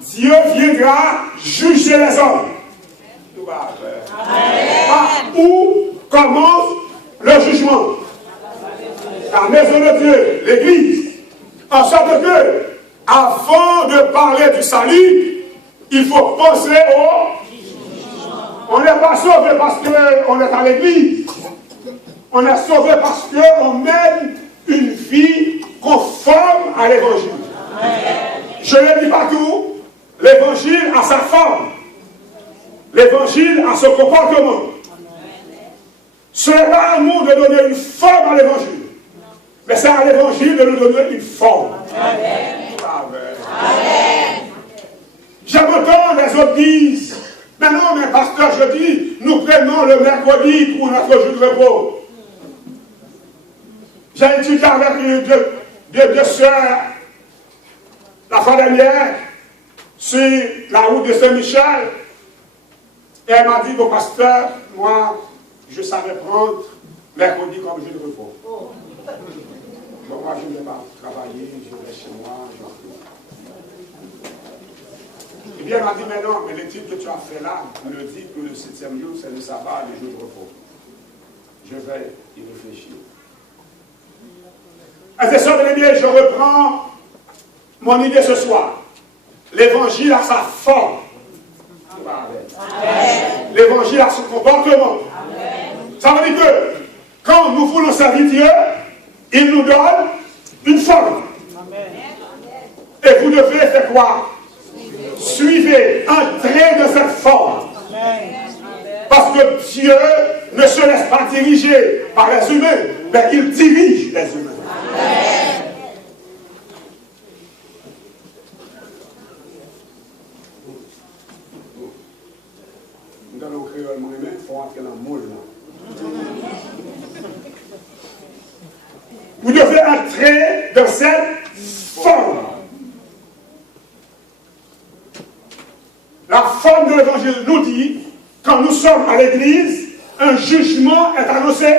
Dieu viendra juger les hommes. Où commence le jugement? La maison de Dieu, l'église. En sorte que, avant de parler du salut, il faut penser on n'est pas sauvé parce qu'on est à l'église. On est sauvé parce qu'on mène une vie conforme à l'évangile. Je le dis partout, l'évangile a sa forme. L'évangile a son comportement. Ce n'est pas à nous de donner une forme à l'évangile, mais c'est à l'évangile de nous donner une forme. Amen. J'aime autant les autres disent, mais non, mais pasteur, je dis, nous prenons le mercredi pour notre jour de repos. J'ai étudié avec deux sœurs la fois dernière sur la route de Saint-Michel. Et elle m'a dit, bon pasteur, moi, je savais prendre mercredi comme jour de repos. Donc moi, je ne vais pas travailler, je vais chez moi, je fais. Et bien, elle m'a dit, mais non, mais l'étude que tu as fait là me dit que le 7e jour, c'est le sabbat, le jour de repos. Je vais y réfléchir. Et ça, bien, je reprends mon idée ce soir. L'évangile a sa forme. L'évangile a son comportement. Amen. Ça veut dire que quand nous voulons servir Dieu, il nous donne une forme. Amen. Et vous devez faire quoi? Suivez, entrez dans cette forme. Amen. Parce que Dieu ne se laisse pas diriger par les humains, mais il dirige les humains. Amen. Dans le créole moi-même, il faut entrer dans le moule. Vous devez entrer dans cette forme. La forme de l'évangile nous dit, quand nous sommes à l'église, un jugement est annoncé.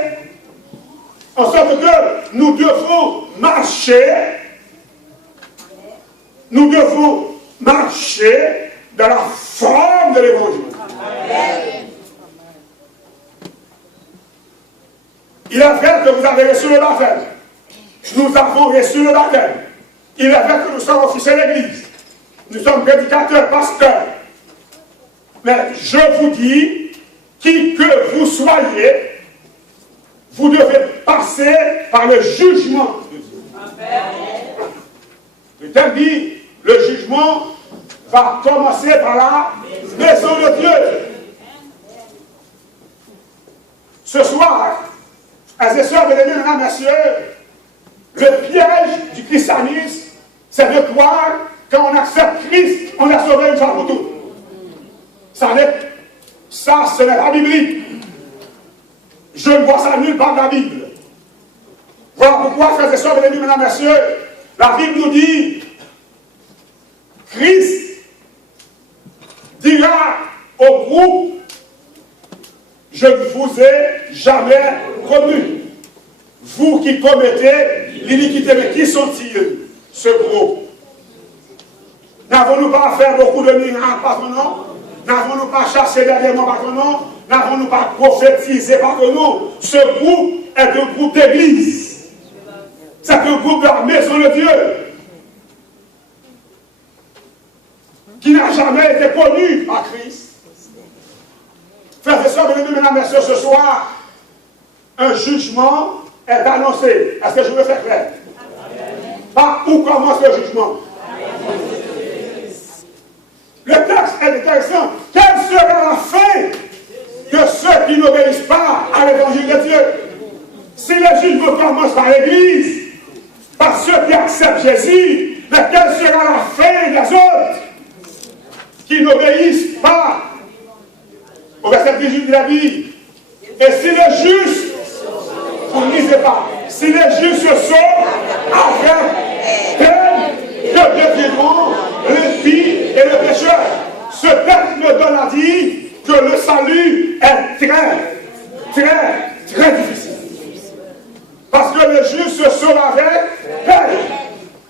En sorte que nous devons marcher. Nous devons marcher dans la forme de l'évangile. Il est vrai que vous avez reçu le baptême. Nous avons reçu le baptême. Il est vrai que nous sommes officiers de l'église. Nous sommes prédicateurs, pasteurs. Mais je vous dis, qui que vous soyez, vous devez passer par le jugement de Dieu. Le texte dit, le jugement va commencer par la maison de Dieu. Ce soir, frères et sœurs, mesdames et messieurs, le piège du christianisme, c'est de croire quand on accepte Christ, on est sauvé une fois pour toutes. Ça, ce n'est pas biblique. Je ne vois ça nulle part dans la Bible. Voilà pourquoi, frères et sœurs, mesdames et messieurs, la Bible nous dit, Christ dira au groupe, je ne vous ai jamais connu. Vous qui commettez l'iniquité, mais qui sont-ils, ce groupe? N'avons-nous pas fait beaucoup de miracles par ton nom? N'avons-nous pas chassé des démons par ton nom? N'avons-nous pas prophétisé par ton nom? Ce groupe est un groupe d'église. C'est un groupe de la maison de Dieu qui n'a jamais été connu par Christ. Frères et sœurs, mesdames et messieurs, ce soir, un jugement est annoncé. Est-ce que je veux faire clair? Par où commence le jugement? Le texte est intéressant. Quelle sera la fin de ceux qui n'obéissent pas à l'évangile de Dieu? Si le jugement commence par l'Église, par ceux qui acceptent Jésus, mais quelle sera la fin des autres qui n'obéissent pas? Au verset 18 de la Bible. Et si les justes, vous ne lisez pas, si les justes se sauvent avec peine, que deviendront l'impie et le pécheur? Ce texte me donne à dire que le salut est très difficile. Parce que le juste se sauve avec peine.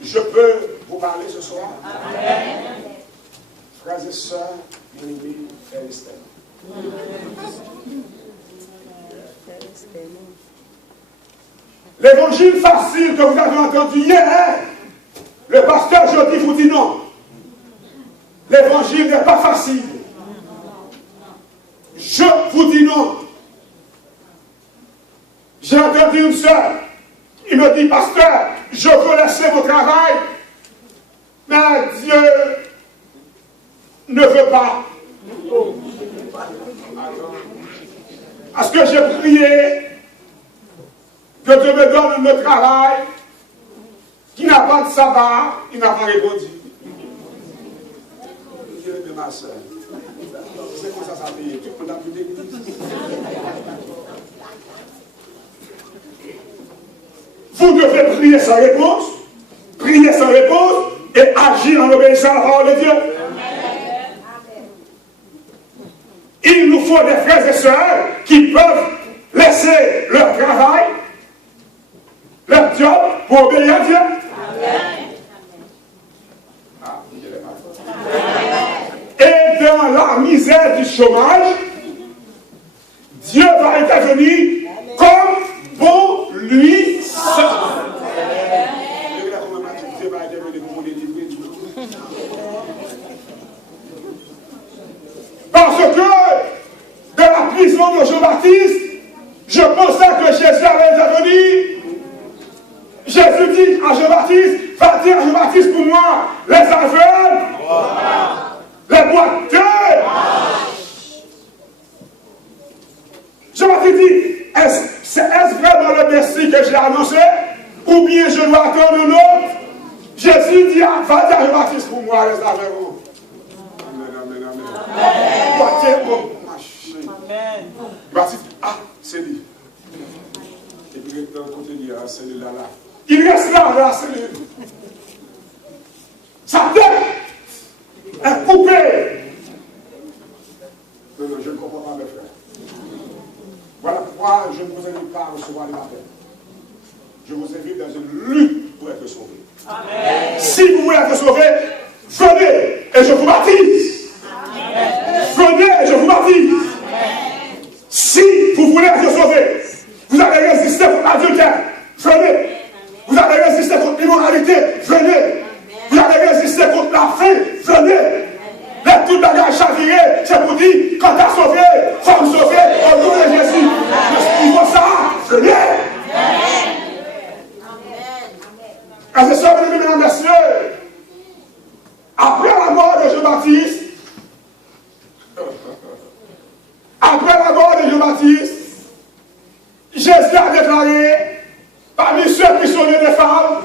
Je peux vous parler ce soir? Amen. et sœurs, bien-aimés, frères et sœurs. L'évangile facile que vous avez entendu hier, le pasteur Jody vous dit non. L'évangile n'est pas facile. Je vous dis non. J'ai entendu une sœur, il me dit, pasteur, je veux laisser mon travail, mais Dieu ne veut pas. Parce que j'ai prié que Dieu me donne un travail qui n'a pas de sabbat, il n'a pas répondu. Je l'ai dit, ma soeur. C'est comme ça paye. Tout le monde a pu l'église. Vous devez prier sans réponse, et agir en obéissant à la parole de Dieu. Il nous faut des frères et sœurs qui peuvent laisser leur travail, leur job, pour obéir à Dieu. Et dans la misère du chômage, Dieu va intervenir comme bon lui semble. Parce que de la prison de Jean-Baptiste, je pensais que Jésus allait intervenir. Jésus dit à Jean-Baptiste, va dire à Jean-Baptiste pour moi, les aveugles, les boiteux. Jean-Baptiste dit, est-ce vraiment le Messie que j'ai annoncé? Ou bien je dois attendre un autre? Jésus dit, va dire à Jean-Baptiste pour moi, les aveugles. Amen, amen, amen. Boiteux, bon, amen. Baptiste, c'est lui. Et puis, de l'autre côté, il y a celui-là, là. Il reste là, dans la cellule. Sa tête est coupée. Non, je ne comprends pas, mes frères. Voilà pourquoi je ne vous invite pas à recevoir les appels. Je vous invite dans une lutte pour être sauvé. Amen. Si vous voulez être sauvé, venez et je vous baptise. Amen. Venez et je vous baptise. Amen. Si vous voulez être sauvé, vous allez résister contre l'adultère. Venez. Vous allez résister contre l'immoralité. Venez. Vous allez résister contre la faim. Venez. Les tout bagages chavirés, c'est pour dire, quand tu as sauvé, faut me sauver au nom de Jésus. Il faut ça. Venez. Amen. C'est ça, mesdames et messieurs. Après la mort de Jean-Baptiste, Jésus a déclaré, parmi ceux qui sont nés des femmes,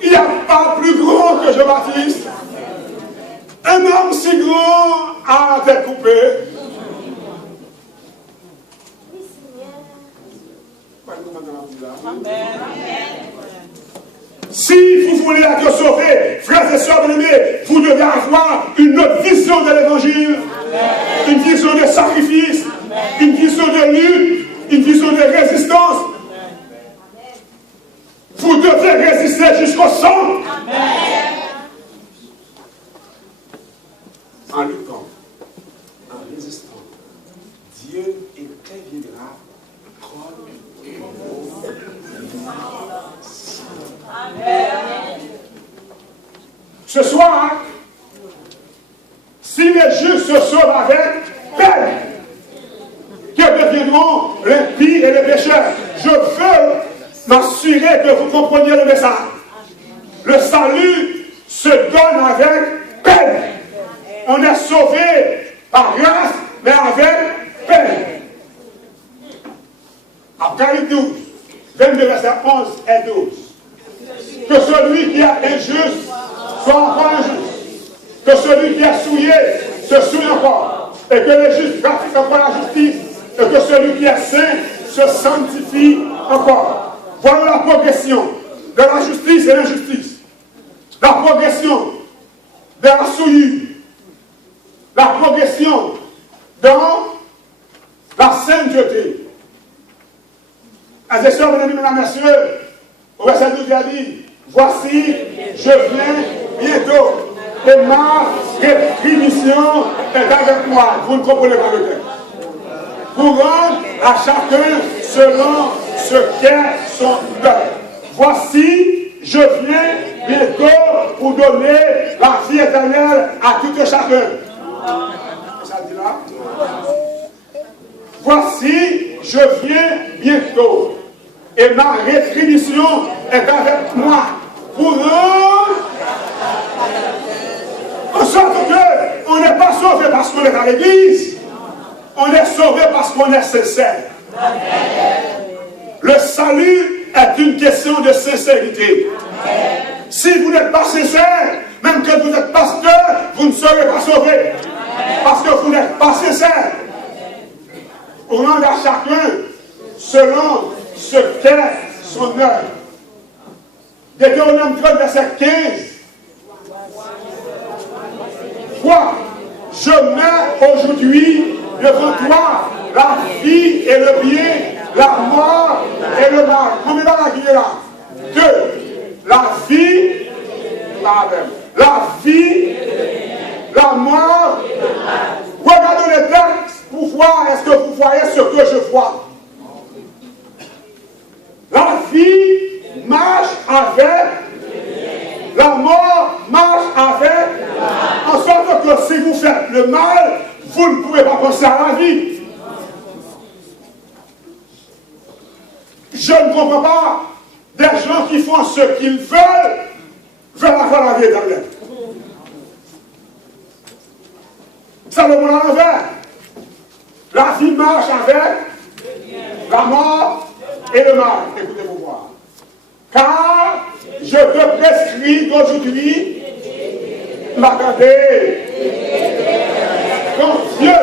il n'y a pas plus grand que Jean-Baptiste. Un homme si grand a été coupé. Si vous voulez être sauvés, frères et sœurs bien-aimés, vous devez avoir une autre vision de l'évangile, une vision de sacrifice, une vision de lutte, une vision de résistance. Vous devez résister jusqu'au sang. En luttant, en résistant, Dieu interviendra comme Amen. Ce soir, si les justes se sauvent avec peine, que deviendront les pires et les pécheurs? Je veux m'assurer que vous compreniez le message. Le salut se donne avec peine. On est sauvé par grâce, mais avec peine. Apocalypse 12, 22, versets 11 et 12. Que celui qui est injuste soit encore injuste. Que celui qui est souillé se souille encore. Et que le juste pratique encore la justice. Et que celui qui est saint se sanctifie encore. Voilà la progression de la justice et l'injustice. La progression de la souillure. La progression dans la sainteté. Mes sœurs, mesdames et messieurs, au verset 12, il a dit, voici, je viens bientôt, et ma rétribution est avec moi. Vous ne comprenez pas le texte. Pour rendre à chacun selon ce qu'est son œuvre. Voici, je viens bientôt pour donner la vie éternelle à tout et chacun. Ça dit là. Voici, je viens bientôt. Et ma rétribution est avec moi. Pour rendre. En sorte qu'on n'est pas sauvé parce qu'on est à l'église. On est sauvé parce qu'on est sincère. Le salut est une question de sincérité. Si vous n'êtes pas sincère, même que vous êtes pasteur, vous ne serez pas sauvé. Parce que vous n'êtes pas sincère. On rend à chacun selon ce qu'est son œuvre. Deutéronome 30, verset 15. Vois, je mets aujourd'hui devant toi la vie et le bien, la mort et le mal. Combien de est là? 2. La vie, la vie, la mort. Regardez les textes pour voir est-ce que vous voyez ce que je vois. La vie marche avec, la mort marche avec, en sorte que si vous faites le mal, vous ne pouvez pas penser à la vie. Je ne comprends pas des gens qui font ce qu'ils veulent avoir la vie éternelle. C'est le monde à l'envers. La vie marche avec la mort et le mal. Écoutez-vous voir. Car je te prescris d'aujourd'hui, m'attendez, comme Dieu,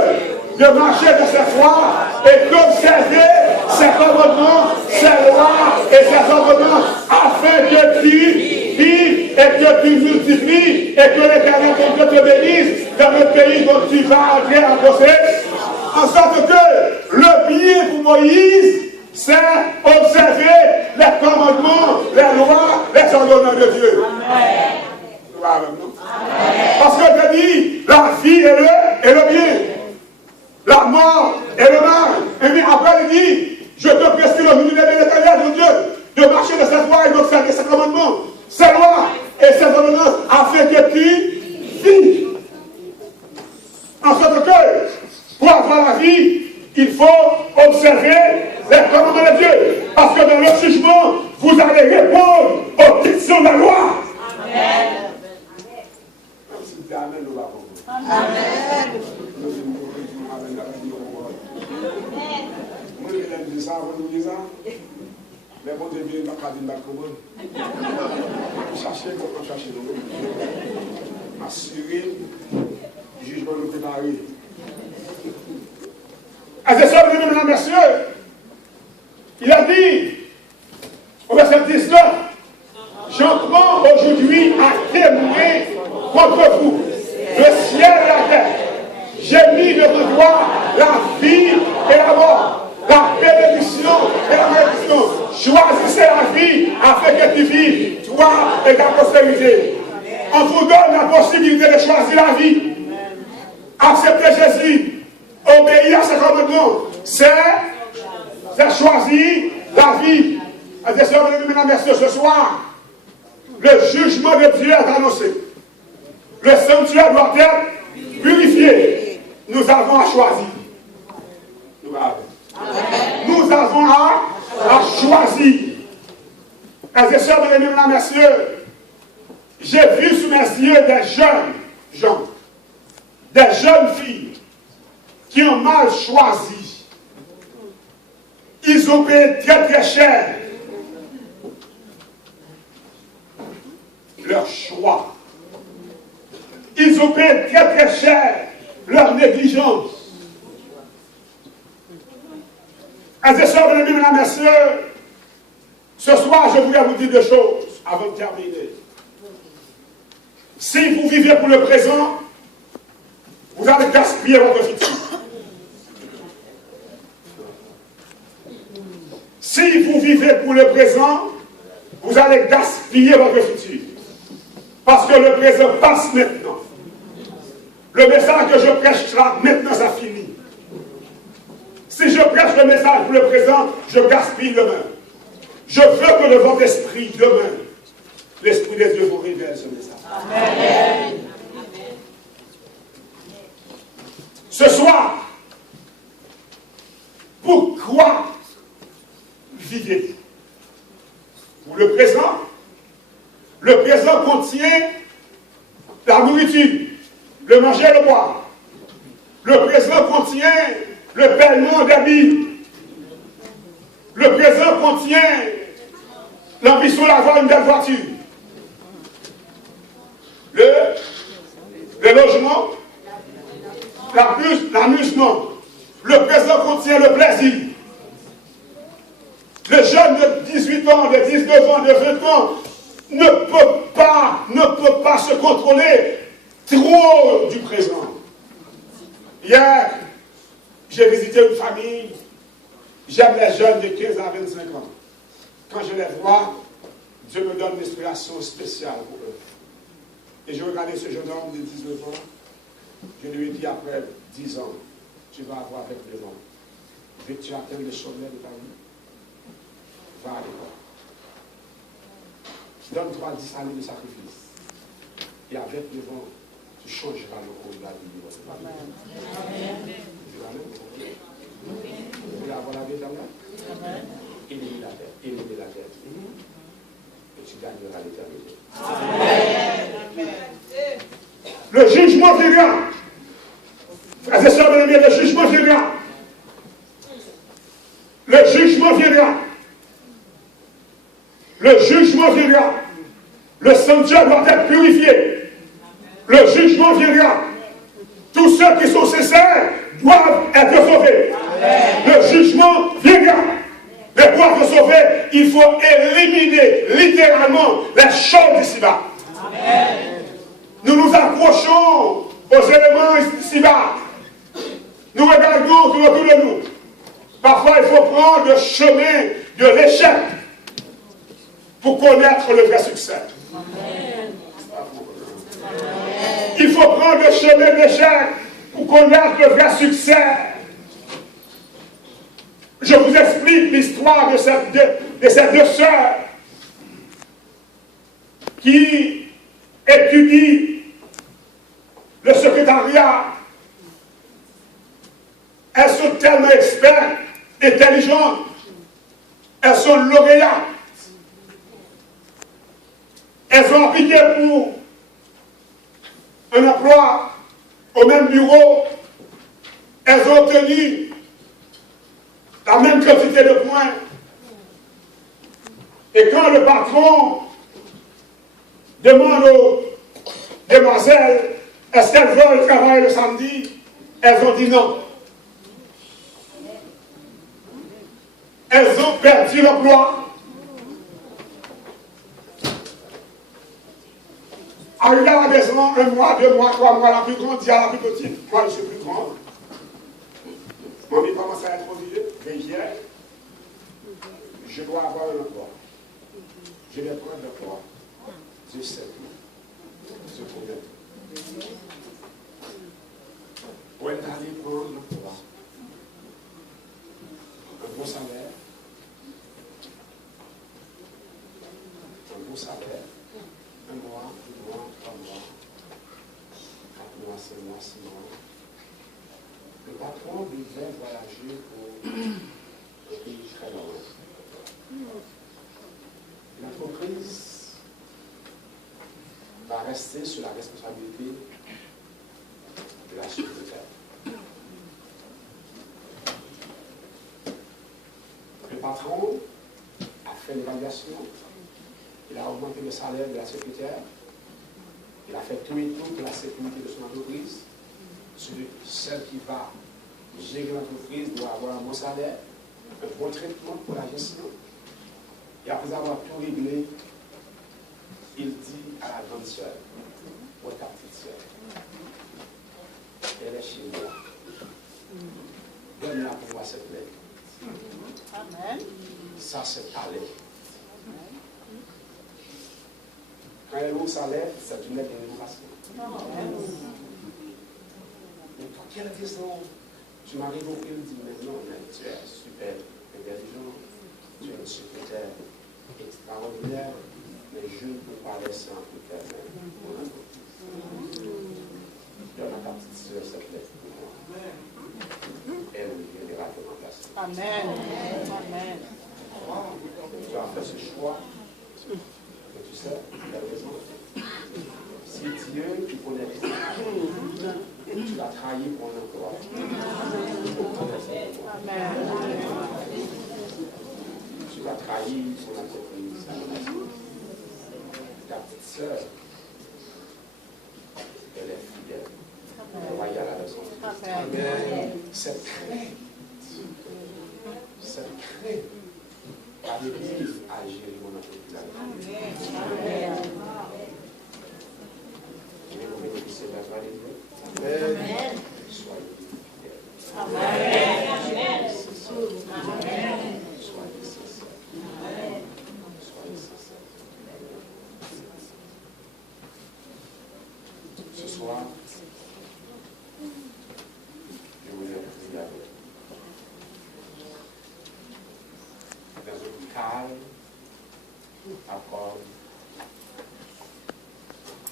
de marcher de ses voies et d'observer ses commandements, ses lois et ses ordonnances, afin que tu vives et que tu multiplies et que l'Éternel ton Dieu te bénisse dans le pays dont tu vas entrer à posséder. En sorte que le bien pour Moïse, c'est observer les commandements, les lois, les ordonnances de Dieu. Amen. Parce que je dis, la vie et le bien, la mort et le mal. Et puis après il dit, je te prescris aujourd'hui de l'Éternel de Dieu, de marcher de cette voie et d'observer ses commandements, ses lois et ses ordonnances, afin que tu vives. En sorte que, pour avoir la vie, il faut observer les commandements de Dieu. Parce que dans le jugement, vous allez répondre aux questions de la loi. Amen. Amen. Mais bon Dieu vient pas dire chercher comment chercher assurer jugement nous préparer. À ce soir, mesdames et messieurs, il a dit au verset 19, j'en prends aujourd'hui à témoigner contre vous le ciel et la terre. J'ai mis devant toi la vie et la mort, la bénédiction et la malédiction. Choisissez la vie afin que tu vives, toi et ta postérité. On vous donne la possibilité de choisir la vie. Accepter Jésus, obéir à ses commandements, c'est choisir la vie. Mesdames et messieurs, ce soir, le jugement de Dieu est annoncé. Le sanctuaire doit être purifié. Nous avons à choisir. Nous avons à choisir. Mes et sœurs, mesdames et messieurs, j'ai vu sous mes yeux des jeunes gens, des jeunes filles qui ont mal choisi. Ils ont payé très très cher leur choix. Ils ont payé très très cher leur négligence. Mes et sœurs, mesdames et messieurs, ce soir, je voulais vous dire deux choses avant de terminer. Si vous vivez pour le présent, vous allez gaspiller votre futur. Si vous vivez pour le présent, vous allez gaspiller votre futur. Parce que le présent passe maintenant. Le message que je prêche là, maintenant ça finit. Si je prêche le message pour le présent, je gaspille demain. Je veux que de votre esprit, demain, l'Esprit de Dieu vous révèle ce message. Amen. Ce soir, pourquoi vivez-vous? Pour le présent. Le présent contient la nourriture, le manger et le boire. Le présent contient le paiement des billes. Le présent contient l'ambition d'avoir une belle voiture. Le logement, l'amusement. Le présent contient le plaisir. Le jeune de 18 ans, de 19 ans, de 20 ans ne peut pas se contrôler trop du présent. Hier, j'ai visité une famille. J'aime les jeunes de 15 à 25 ans. Quand je les vois, Dieu me donne une inspiration spéciale pour eux. Et j'ai regardé ce jeune homme de 19 ans. Je lui ai dit après 10 ans, tu vas avoir avec le vent. Veux-tu atteindre le sommet de ta vie? Va à l'école. Donne-toi 10 années de sacrifice. Et avec le vent, tu changeras le cours de la vie de votre famille. Amen. Vous voulez avoir la vie éternelle? Élimine la terre. Élimine la terre. Et tu gagneras l'éternité. Amen. Le jugement viendra. Frères et sœurs bien-aimés, le jugement viendra. Le jugement viendra. Le jugement viendra. Le sanctuaire doit être purifié. Le jugement viendra. Tous ceux qui sont sincères doivent être sauvés. Amen. Le jugement viendra. Mais pour être sauvé, il faut éliminer littéralement les choses d'ici-bas. Nous nous accrochons aux éléments d'ici-bas. Nous regardons tout autour de nous. Parfois, il faut prendre le chemin de l'échec pour connaître le vrai succès. Amen. Il faut prendre le chemin de l'échec pour connaître le vrai succès. Je vous explique l'histoire de ces deux sœurs qui étudient le secrétariat. Elles sont tellement expertes, intelligentes. Elles sont lauréates. Elles ont appliqué pour un emploi au même bureau. Elles ont obtenu la même quantité de points. Et quand le patron demande aux demoiselles est-ce qu'elles veulent travailler le samedi, elles ont dit non. Elles ont perdu l'emploi. Arrivé à la maison, 1 mois, 2 mois, 3 mois, la plus grande dit à la plus petite, moi je suis plus grande. Mamie commence à être vieux, mais hier, je dois avoir un emploi. Je vais prendre l'emploi. Je sais tout. Je connais. Pour être allé prendre l'emploi. Un bon salaire. Un bon salaire. 1 mois, 2 mois, 3 mois, 4 mois, 5 mois, 6 mois. Le patron devait voyager pour un pays très loin. L'entreprise va rester sur la responsabilité de la secrétaire. Le patron a fait l'évaluation. Il a augmenté le salaire de la secrétaire. Il a fait tout et tout pour la sécurité de son entreprise. Celle qui va gérer l'entreprise doit avoir un bon salaire, un bon traitement pour la gestion. Et après avoir tout réglé, il dit à la grande sœur, ou à ta petite sœur, elle est chez moi. Donne-la pour moi cette lettre. Amen. Ça, c'est ta lettre. Quand elle ouvre sa lettre, c'est une lettre d'invitation. quelques ans, tu m'arrives au fil, dit maintenant, mais tu es super intelligent, tu es une secrétaire extraordinaire, mais je ne peux pas laisser en tout cas mon entreprise. Donne à ta petite soeur cette lettre pour moi. Elle viendra te remplacer. Amen. Amen. Tu as fait ce choix, mais tu sais, tu as raison. Si Dieu qui connaît tout, tu l'as trahi pour un emploi. Amen. Tu l'as trahi pour l'entreprise. Ta petite sœur, elle est fidèle, loyale à son Dieu. Cette crainte à l'Église à gérer mon entreprise. Je vais vous bénéficier de la joie de Dieu. Amen. Soyez fidèles. Amen. Soyez sincères. Soyez sincères. Ce soir, je voulais prier avec vous. Dans un calme, accord,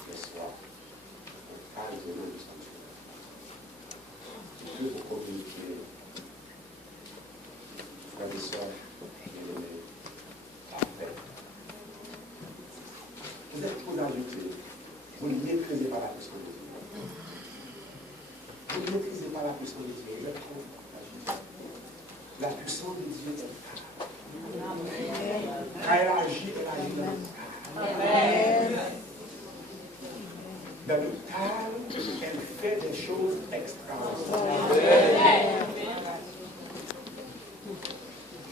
le soir. Un calme de l'homme sanctuaire. Je veux vous communiquer, frères et sœurs, bien-aimés, la paix. Vous êtes trop d'ajouter. Vous ne maîtrisez pas la puissance de Dieu. Vous ne maîtrisez pas la puissance de Dieu. Vous êtes trop d'ajouter. La puissance de Dieu est calme. Quand elle agit dans le calme. Dans le calme, elle fait des choses extraordinaires. Je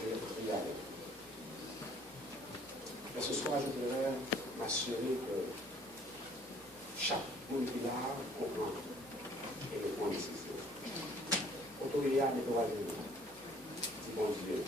vais prier avec vous. Mais ce soir, je voudrais m'assurer que chaque village comprend et répond décision. Autoria n'est pas dit bon Dieu.